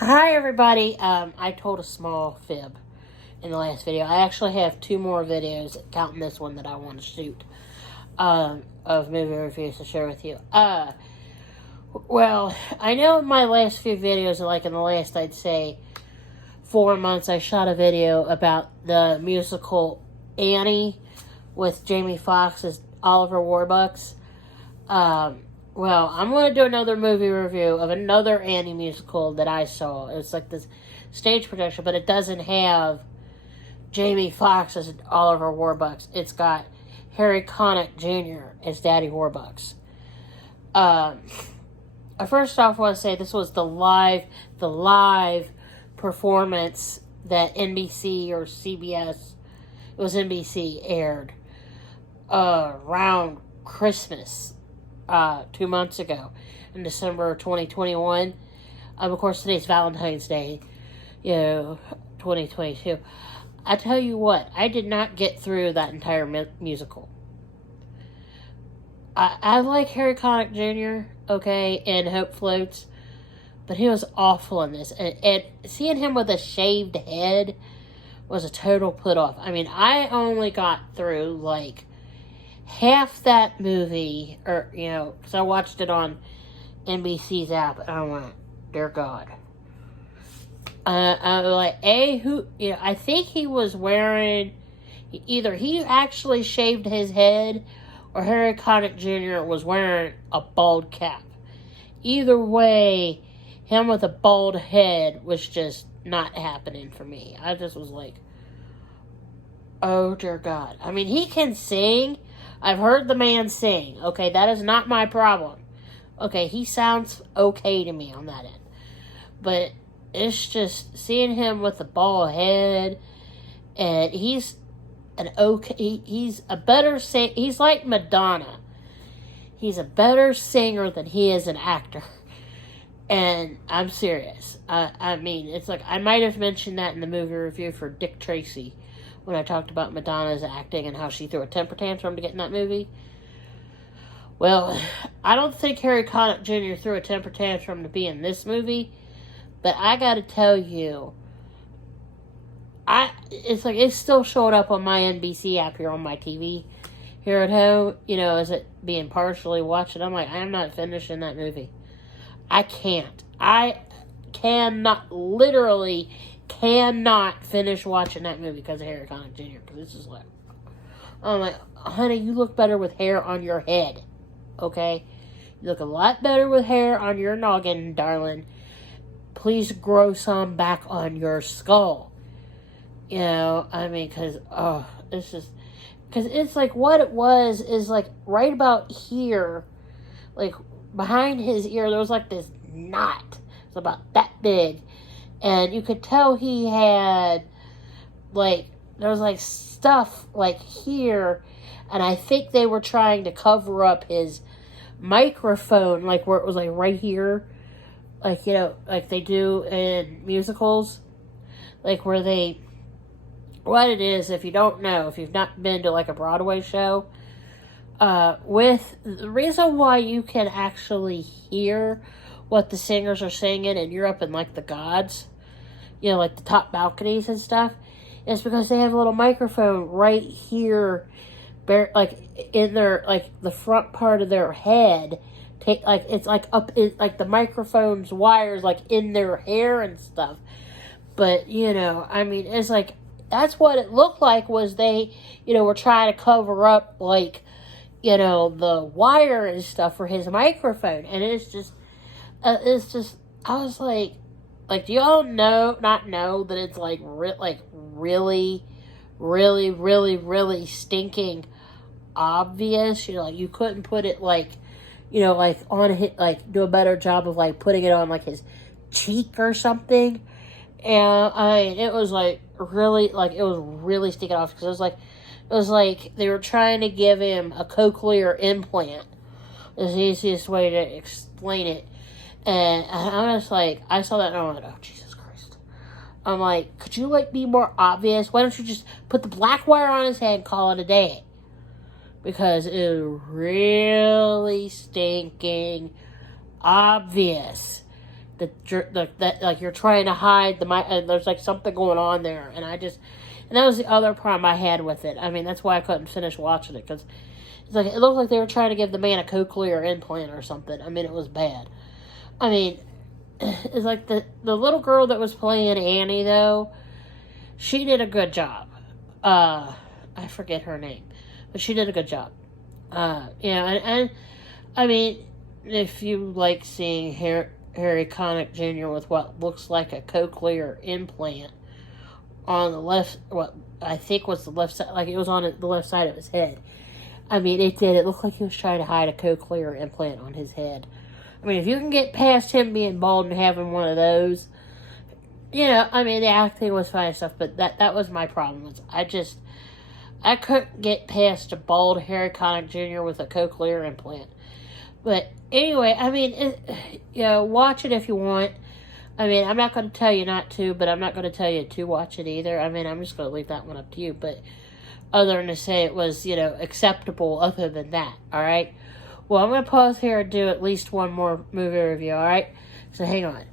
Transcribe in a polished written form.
Hi everybody, I told a small fib in the last video. I actually have two more videos, counting this one that I want to shoot, of movie reviews to share with you. Well, I know in my last few videos, like in the last, I'd say, 4 months, I shot a video about the musical Annie with Jamie Foxx as Oliver Warbucks. Well, I'm going to do another movie review of another Annie musical that I saw. It's like this stage production, but it doesn't have Jamie Foxx as Oliver Warbucks. It's got Harry Connick Jr. as Daddy Warbucks. I first off want to say this was the live performance that NBC or CBS, it was NBC, aired around Christmas. 2 months ago, in December 2021. Of course, today's Valentine's Day, 2022. I tell you what, I did not get through that entire musical. I like Harry Connick Jr., okay, and Hope Floats, but he was awful in this. And seeing him with a shaved head was a total put off. I mean, I only got through, like, half that movie, or, because I watched it on NBC's app, and I went, dear God. I was like, I think he was wearing, either he actually shaved his head, or Harry Connick Jr. was wearing a bald cap. Either way, him with a bald head was just not happening for me. I just was like, oh dear God. I mean, he can sing. I've heard the man sing. Okay, that is not my problem. Okay, he sounds okay to me on that end. But it's just seeing him with the bald head, and he's a better singer. He's like Madonna. He's a better singer than he is an actor. And I'm serious. I mean, it's like, I might have mentioned that in the movie review for Dick Tracy, when I talked about Madonna's acting and how she threw a temper tantrum to get in that movie. Well, I don't think Harry Connick Jr. threw a temper tantrum to be in this movie, but I gotta tell you, it's still showing up on my NBC app here on my TV here at home, as it being partially watched, and I'm like, I'm not finishing that movie. I can't. I literally cannot finish watching that movie because of Harry Connick Jr. Because it's just like, I'm like, honey, you look better with hair on your head, okay? You look a lot better with hair on your noggin, darling. Please grow some back on your skull. Because, it's just, because it's like, what it was is like right about here, like behind his ear, there was like this knot. It's about that big. And you could tell he had, like, there was, like, stuff, like, here. And I think they were trying to cover up his microphone, like, where it was, like, right here. Like, like they do in musicals. Like, where they, what it is, if you don't know, if you've not been to, like, a Broadway show, with the reason why you can actually hear what the singers are singing, and you're up in, like, the gods, like the top balconies and stuff, is because they have a little microphone right here, like, in their, like, the front part of their head, like, it's, like, up, like, the microphone's wires, like, in their hair and stuff, but, I mean, it's, like, that's what it looked like, was they, were trying to cover up, like, the wire and stuff for his microphone, and it's just, I was like, do y'all not know that it's, like, really, really, really, really stinking obvious? Like, you couldn't put it, like, like, on his, like, do a better job of, like, putting it on, like, his cheek or something. And, I mean, it was, like, really, like, it was really sticking off, because it was like they were trying to give him a cochlear implant. Is the easiest way to explain it. And I was like, I saw that and I'm like, oh, Jesus Christ. I'm like, could you, like, be more obvious? Why don't you just put the black wire on his head and call it a day? Because it was really stinking obvious. that like you're trying to hide there's like something going on there, and that was the other problem I had with it. I mean, that's why I couldn't finish watching it, because it's like it looked like they were trying to give the man a cochlear implant or something. I mean, it was bad. I mean, it's like the little girl that was playing Annie, though, she did a good job. I forget her name, but she did a good job. And I mean, if you like seeing Harry Connick Jr. with what looks like a cochlear implant on the left, what I think was the left side, like it was on the left side of his head. I mean, it looked like he was trying to hide a cochlear implant on his head. I mean, if you can get past him being bald and having one of those, I mean, the acting was fine and stuff, but that was my problem. I couldn't get past a bald Harry Connick Jr. with a cochlear implant. But anyway, I mean, watch it if you want. I mean, I'm not going to tell you not to, but I'm not going to tell you to watch it either. I mean, I'm just going to leave that one up to you. But other than to say it was, acceptable other than that, all right? Well, I'm going to pause here and do at least one more movie review, all right? So hang on.